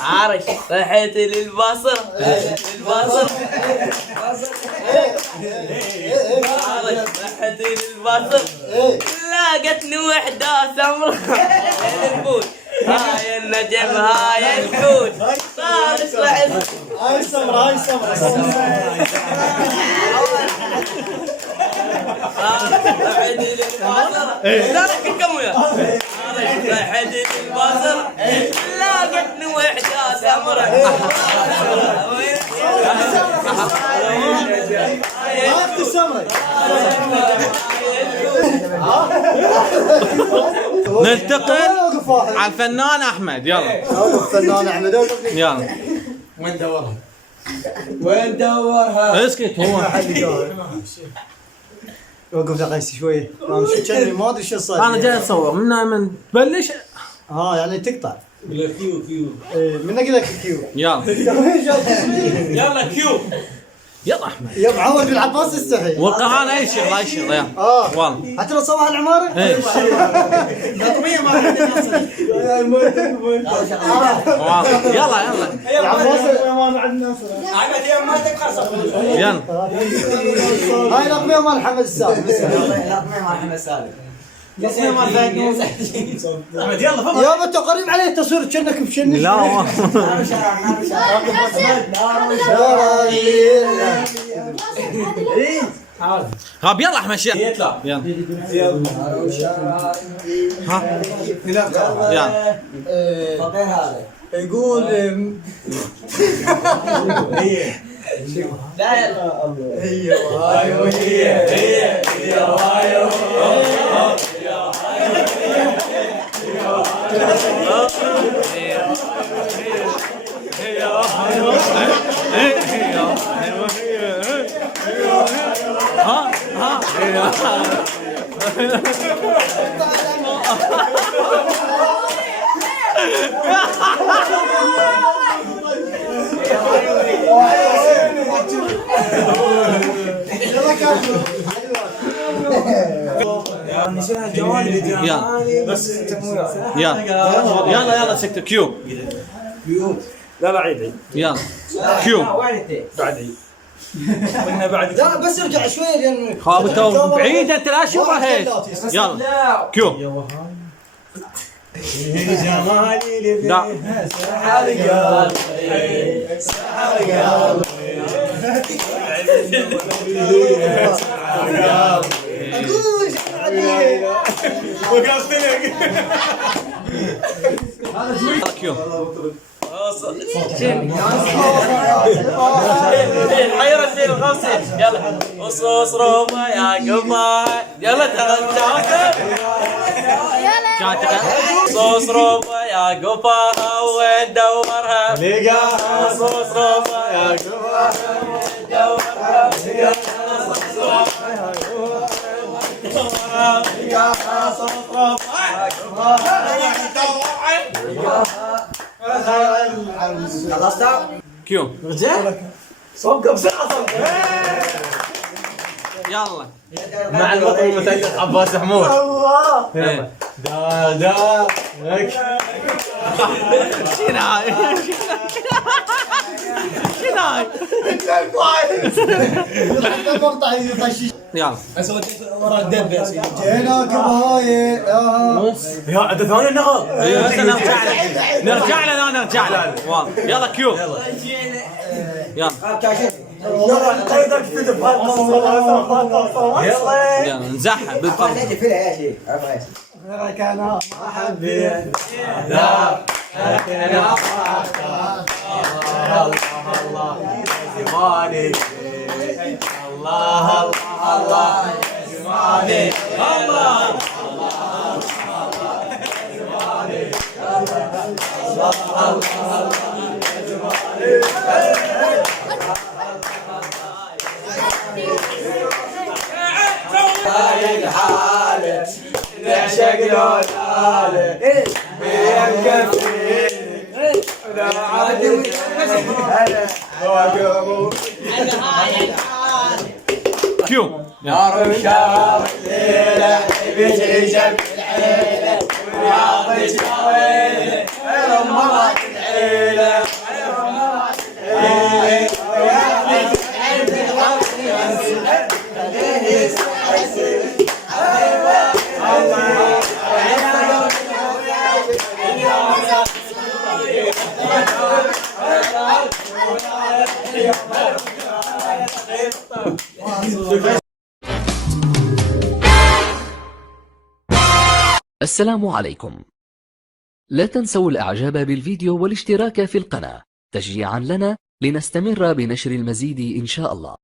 عارش رحت للبصرة البصرة عارش رحت للبصرة لاقتني وحدة سمرة الفوت هاي النجم هاي الحوت طارش رحت هاي السمرة هاي السمرة رحت للبصرة لا لكن كم ويا رحت للبصرة لاقتني وحدة سمرة هاي السمرة ننتقل على الفنان احمد. يلا الفنان احمد يلا. وين دورها؟ وين دورها؟ اسكت هو وقف يا قيس شوي انا شو كاني ما ادري شو صار. انا جاي اصور من تبلش. يعني تقطع ولا كيو من اقول لك كيو. يلا يلا كيو. يلا احمد. يا معود بن عباس استحي والقهانه اي شغله اي شغله. يلا والله حتى لو صباح العماره ايه رقميه ما عندنا يلا يا عباس عمد يا ما تكسر. يلا هاي رقميه مال محمد السالم عمد يلا فضل. يابا انت قريب عليه التصوير كأنك بشنك. لا هاب يلا احمد شيخ. يطلع. يلا ها يلا يقول لا يلا سكت كيو. لا عيد. يلا كيو. بعد عيد. قلنا بعد. لا بس ارجع شوي لان خاب انت بعيد انت لا تشوفه هيك. يلا كيو. جمالي لا سحر قلبي سحر قلبي وقصتني. كيو. حيرة زين الخمسة يلا وصوص روما يا قبا يلا صوص روما يا قبا وين دورها لقاها صوص روما يا قبا دورها صوص روما يا قبا صوص روما خلصت؟ كيو. صوبك بسرعة. يلا مع المطر المتألق عباس حمود. الله إيه. دا لك. شنو هاي؟ شنو هاي؟ المقطع يطشش يلا اسوي ورا الدب يا سيدي. جيناك بهاي يا عد ثاني النغل. ايوه هسه نرجع له والله يلا كيو. يلا يلا قيدك تدب. يلا يلا نزحها بالقرب. كان حبيت دار انا الله الله زماني الله الله زماني الله حالك نعشق لونالك بيم كفيك لا عاد كيو. نار شهر الليلة بيجي جنب العيلة ورياض جويلة رمضان العيلة السلام عليكم. لا تنسوا الإعجاب بالفيديو والاشتراك في القناة تشجيعا لنا لنستمر بنشر المزيد إن شاء الله.